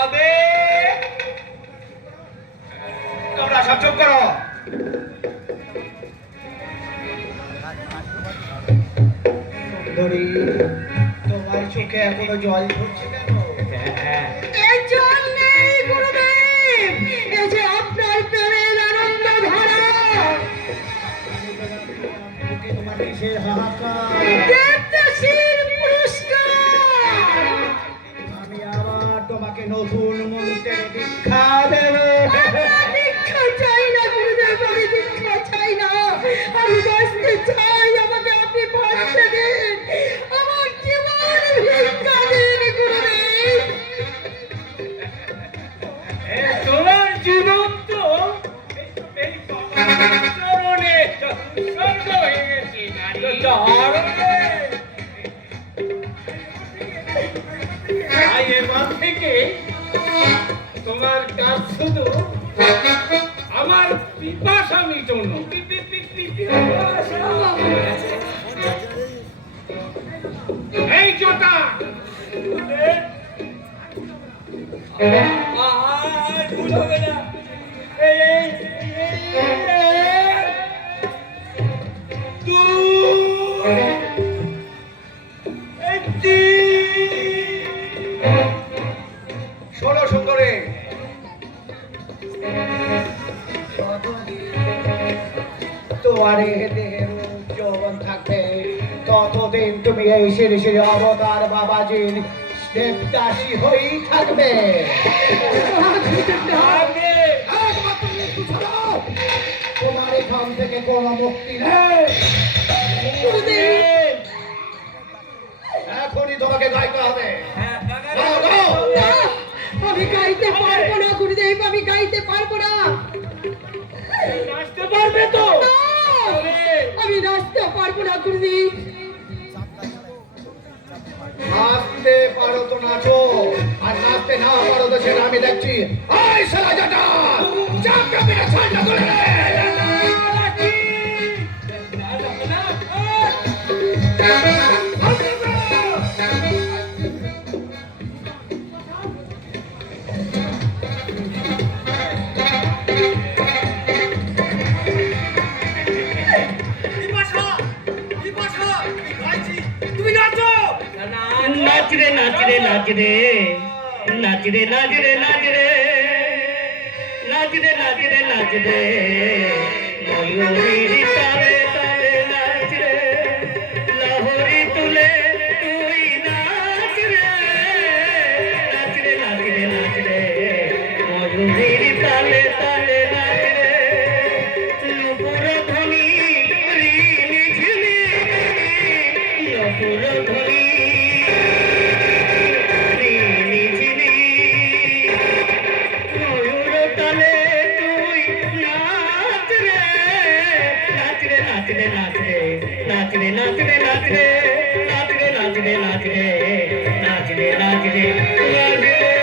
আবে তোমরা সব চুপ করো। সুন্দরী, তোমার চোখে এখনো জল ঝরছে কেন? এই জল নেই গুরুদেব, এই যে আপনার প্রেমের আনন্দ ধারা। তোমার কিসের হাহাকার? দেবদাসীর পুরস্কার। আমি আবার তোমাকে নতুন মন্ত্রের দীক্ষা দেব। দীক্ষা চাই না গুরুদেব, আমি দীক্ষা চাই না। আমি বাঁচতে চাই, আমাকে আপনি বাঁচতে দিন। আমার জীবন ভিক্ষা দিন গুরুদেব। তোমার জীবন তো এই চরণে উৎসর্গ হয়ে গেছে নারী। তাই এবার থেকে তোমার কাজ শুধু আমার পিপাসা মিটানো। এই জোটা ভুল হবে না। শোনো সুন্দরী, তোমার এই দেহের যৌবন থাকবে ততদিন তুমি এই শ্রী শ্রী অবতার বাবাজির দেবদাসী হয়েই থাকবে। তোমার এখান থেকে কোনো মুক্তি নেই। এখনই তোমাকে গাইতে হবে। গাও, গাও। না, আমি গাইতে পারবো না গুরুদেব, আমি গাইতে পারবো না। নাচতে পারবে তো? না, আমি নাচতে পারবো না গুরুদেব। নাচতে পারো তো নাচো, আর নাচতে না পারো তো সেটা আমি দেখছি। আয় শালা জাটা, চাপটা মেরে ছাড়টা তুলে নে। নাচ রে নাচ রে নাচ রে নাচ রে নাচ রে নাচ রে নাচ রে নাচ রে নাচ রে ময়ূরী তালে তালে নাচ রে লাহোরি তুলে তুই নাচ রে নাচ রে নাচ রে নাচ রে ময়ূরী তালে তালে নাচ রে নুপুর ধ্বনি রিনি ঝিনি নুপুর ধ্বনি नाच रे नाच रे नाच रे नाच रे नाच रे नाच रे नाच रे नाच रे नाच रे नाच रे